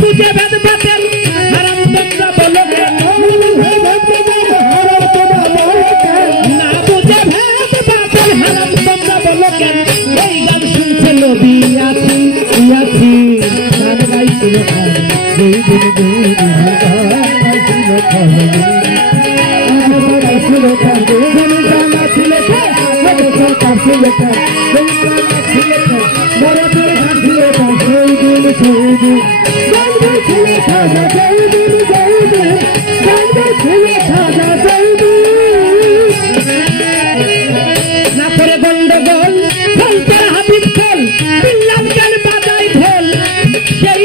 বুঝে ভেদ বাতেন হারাম তোমরা বলো কেন না বুঝে ভেদ বাতেন হারাম তোমরা বলো কেন এই গান শুনছে নবী ইয়াসিন ইয়াসিন গান গাইছিল যেই দিন না করে গন্ডগোল ফলতে হাবিব ফল বিল্লাল গান বাজাই ঢোল সেই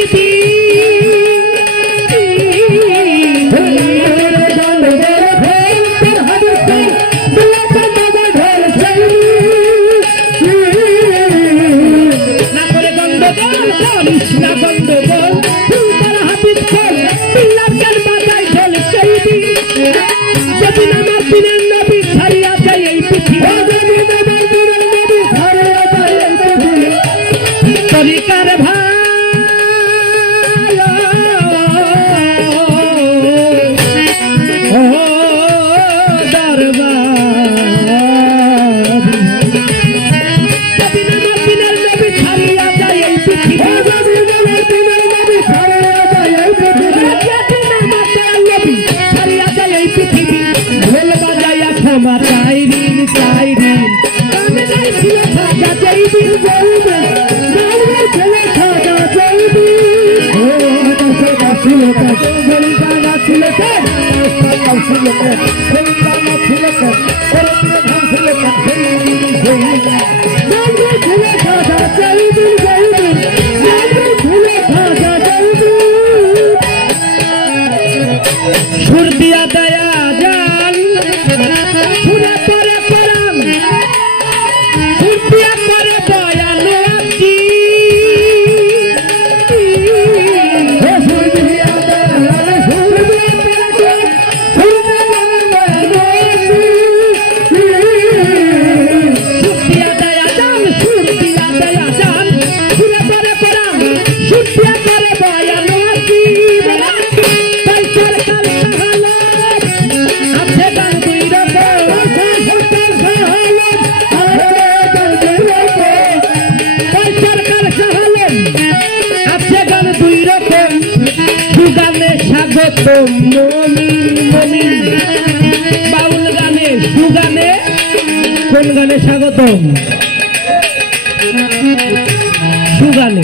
না গন্ডগোল ফুলতার হাবিব ফল বিল্লাল গান বাজাই ঢোল সেই যেদিন আমার দিনের নবী ছাড়িয়া যায় এই পৃথিবী তরিকার ভাই ও দরবার যেদিন আমার দিনের নবী ছাড়িয়া যায় এই পৃথিবী ছাড়িয়া যায় এই পৃথিবী ঢোল বাজাইয়া ক্ষমা চাই ঋণ চাই ঋণ গান গাইছিল খাজা যেই দিন সুর দিয়া দয়া জান সুরে পরে পরাম সুর দিয়া পরে দয়া নবী সুর দিয়া দয়া সুর দিয়া পরে সুর দিয়া দয়া জান সুর দিয়া দয়া জান সুরে পরে পরাম সুর দিয়া পরে দয়া নবী স্বাগতম মমিন মমিন বাউল গানে সুগানে কোন গানে স্বাগতম সুগানে